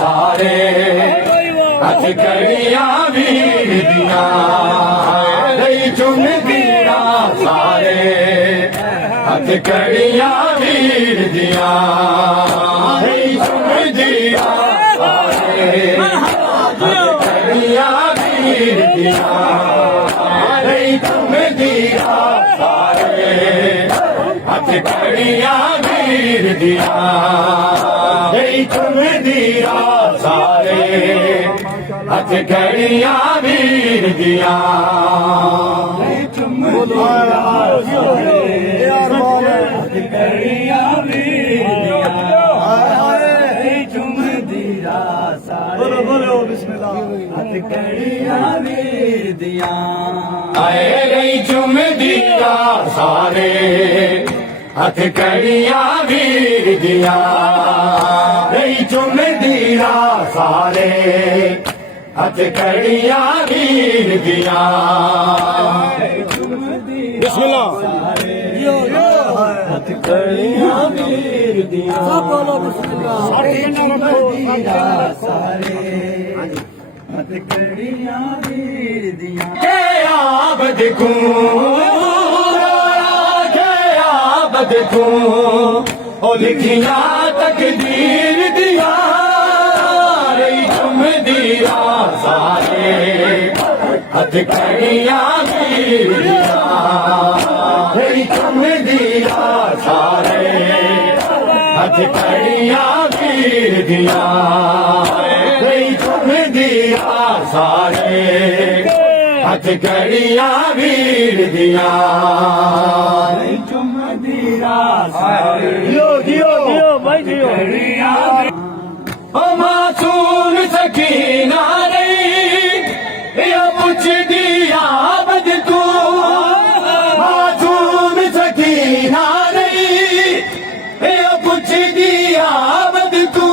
सारे हथ कड़ियां वीर दियां नहीं चुमदिया सारे हथ कड़ियां वीर दियां नहीं चुमदिया सारे हथ कड़ियां वीर दियां नहीं चुमदिया सारे हथ कड़ियां वीर दियां नहीं चुमदिया सारे हथ कड़ियां वीर दियां नहीं चुमदिया सारे हथ कड़ियां वीर दियां नहीं चुमदिया सारे बोलो बिस्मिल्लाह हथ कड़ियां वीर दियां आए नहीं चुमदिया सारे हथ कड़ियां वीर दियां नहीं चुमदिया सारे हथ कड़ियां वीर दियां बिस्मिल्लाह हथ कड़ियां वीर दियां सब बोलो बिस्मिल्लाह सारे हथ कड़ियां वीर दियां के आबद को देखो ओ लिखिया तकदीर दिया रही चुमदिया सारे हथ कड़ियां वीर दिया रही चुमदिया सारे हथ कड़ियां वीर दिया रही चुमदिया सारे हथ कड़ियां वीर दिया मासूम सकीना नहीं पुछ दिया बद तू मासूम सकीना नहीं पुछ दिया बद तू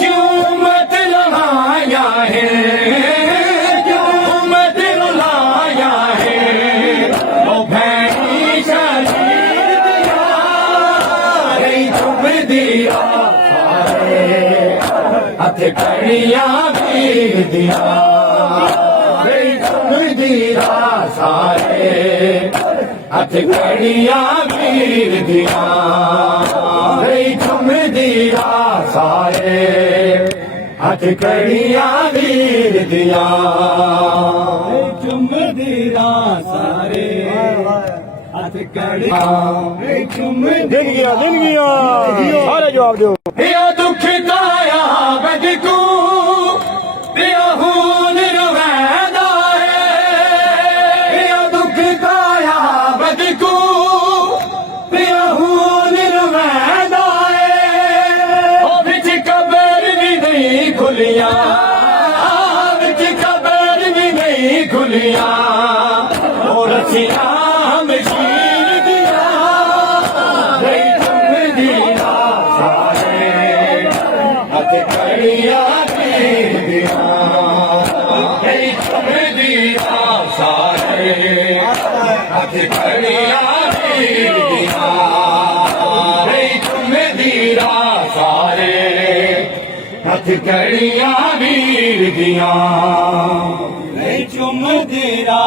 क्यों मत रुलाया है क्यों मत रुलाया है ओ भैनी दिया हथ कड़ियां वीर दिया नहीं चुमदिया सारे हथ कड़ियां वीर दिया नहीं चुमदिया सारे हथ कड़ियां वीर दिया नहीं चुमदिया सारे हथ कड़ियां दिन गया सारे जवाब दो दुख दाया बद को खून रुवैदा है दुख दाया बद को खून रुवैदा है बिच कबर भी नहीं खुलिया बिच कबर भी नहीं खुलिया और रसिया कड़ियां वीर दियां नहीं चुमदिया सारे हथ कड़ियां वीर दियां नहीं चुमदिया सारे हथ कड़ियां वीर दियां नहीं चुमदिया